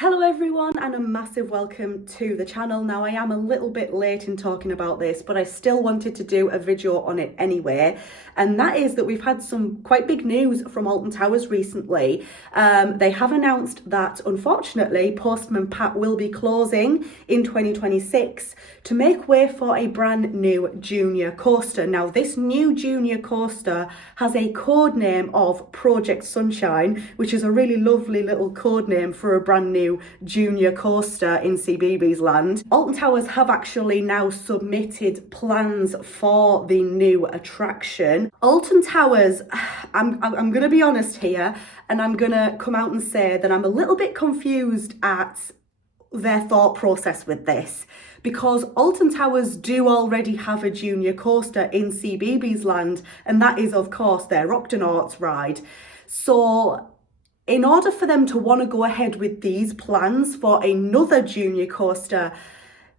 Hello everyone and a massive welcome to the channel. Now I am a little bit late in talking about this, but I still wanted to do a video on it anyway. And that is that we've had some quite big news from Alton Towers recently. They have announced that unfortunately Postman Pat will be closing in 2026 to make way for a brand new junior coaster. Now this new junior coaster has a code name of Project Sunshine, which is a really lovely little code name for a brand new junior coaster in CBeebies land. Alton Towers have actually now submitted plans for the new attraction. Alton Towers, I'm going to be honest here, and I'm going to come out and say that I'm a little bit confused at their thought process with this, because Alton Towers do already have a junior coaster in CBeebies land, and that is of course their Octonauts ride. So in order for them to want to go ahead with these plans for another junior coaster,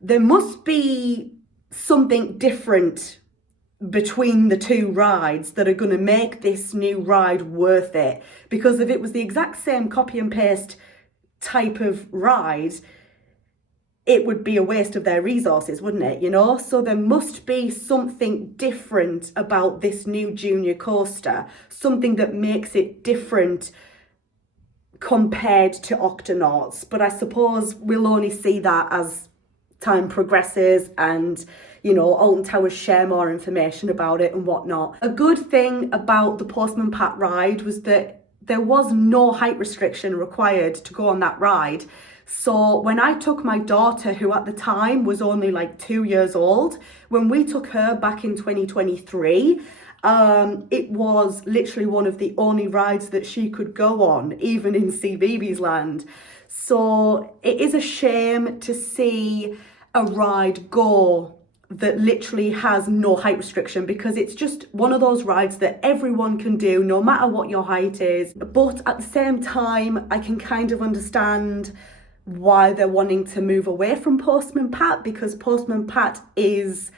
there must be something different between the two rides that are going to make this new ride worth it. Because if it was the exact same copy and paste type of ride, it would be a waste of their resources, wouldn't it? You know, so there must be something different about this new junior coaster, something that makes it different compared to Octonauts. But I suppose we'll only see that as time progresses and, you know, Alton Towers share more information about it and whatnot. A good thing about the Postman Pat ride was that there was no height restriction required to go on that ride. So when I took my daughter, who at the time was only like 2 years old, when we took her back in 2023, it was literally one of the only rides that she could go on, even in CBeebies land. So it is a shame to see a ride go that literally has no height restriction, because it's just one of those rides that everyone can do no matter what your height is. But at the same time, I can kind of understand why they're wanting to move away from Postman Pat, because Postman Pat is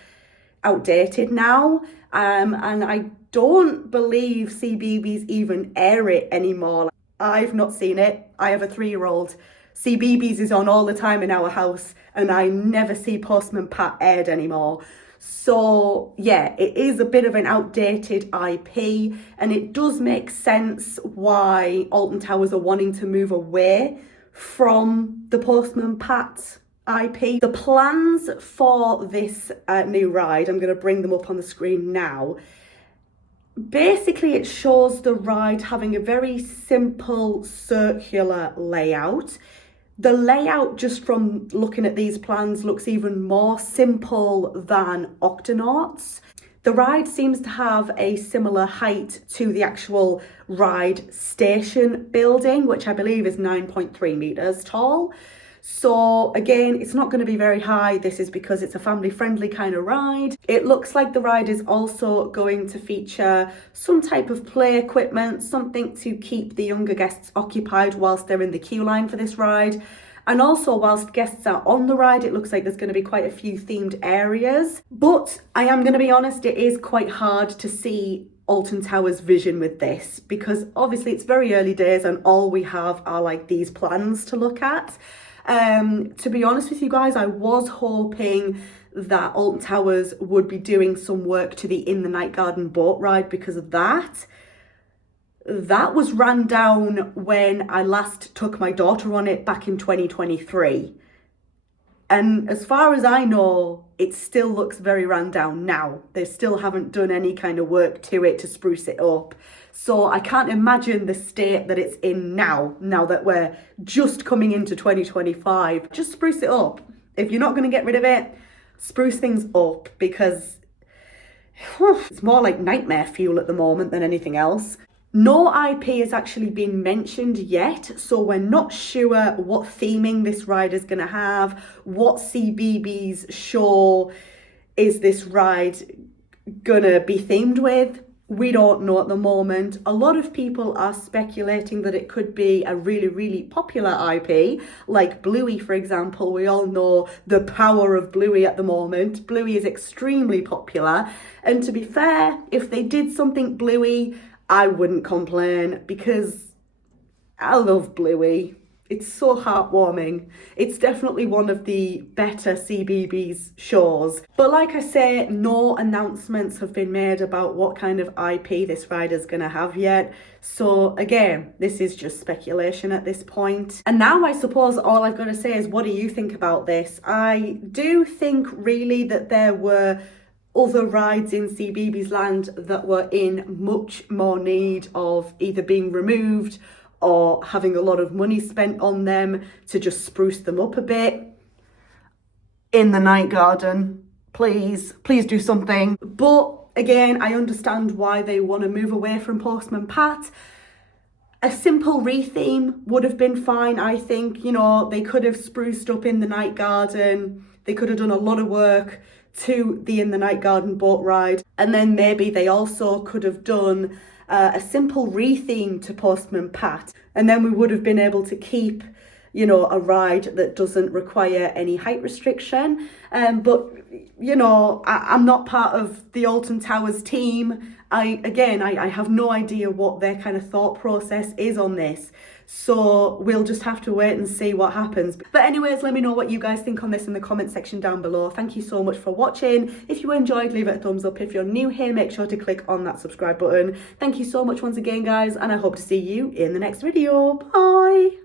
outdated now, and I don't believe CBeebies even air it anymore. I've not seen it. I have a 3-year-old. CBeebies is on all the time in our house, and I never see Postman Pat aired anymore. So yeah, it is a bit of an outdated IP, and it does make sense why Alton Towers are wanting to move away from the Postman Pat IP. The plans for this new ride, I'm going to bring them up on the screen now. Basically, it shows the ride having a very simple circular layout. The layout, just from looking at these plans, looks even more simple than Octonauts. The ride seems to have a similar height to the actual ride station building, which I believe is 9.3 meters tall. So again, it's not going to be very high. This is because it's a family-friendly kind of ride. It looks like the ride is also going to feature some type of play equipment, something to keep the younger guests occupied whilst they're in the queue line for this ride. And also, whilst guests are on the ride, it looks like there's going to be quite a few themed areas. But I am going to be honest, it is quite hard to see Alton Towers' vision with this, because obviously it's very early days and all we have are like these plans to look at. To be honest with you guys, I was hoping that Alton Towers would be doing some work to the In the Night Garden boat ride, because of that was ran down when I last took my daughter on it back in 2023. And as far as I know, it still looks very ran down now. They still haven't done any kind of work to it to spruce it up. So I can't imagine the state that it's in now that we're just coming into 2025. Just spruce it up. If you're not going to get rid of it, spruce things up, because it's more like nightmare fuel at the moment than anything else. No IP has actually been mentioned yet, so we're not sure what theming this ride is going to have, what CBeebies show is this ride going to be themed with. We don't know at the moment. A lot of people are speculating that it could be a really, really popular IP, like Bluey, for example. We all know the power of Bluey at the moment. Bluey is extremely popular. And to be fair, if they did something Bluey, I wouldn't complain, because I love Bluey. It's so heartwarming. It's definitely one of the better CBeebies shows. But like I say, no announcements have been made about what kind of IP this rider's gonna have yet. So again, this is just speculation at this point. And now I suppose all I've got to say is, what do you think about this? I do think really that there were other rides in CBeebies Land that were in much more need of either being removed or having a lot of money spent on them to just spruce them up a bit. In the Night Garden, please do something. But again, I understand why they want to move away from Postman Pat. A simple retheme would have been fine, I think. You know, they could have spruced up In the Night Garden. They could have done a lot of work to the In the Night Garden boat ride. And then maybe they also could have done a simple retheme to Postman Pat, and then we would have been able to keep, you know, a ride that doesn't require any height restriction. But you know, I'm not part of the Alton Towers team. I have no idea what their kind of thought process is on this. So we'll just have to wait and see what happens. But anyways, let me know what you guys think on this in the comment section down below. Thank you so much for watching. If you enjoyed, leave it a thumbs up. If you're new here, make sure to click on that subscribe button. Thank you so much once again, guys, and I hope to see you in the next video. Bye.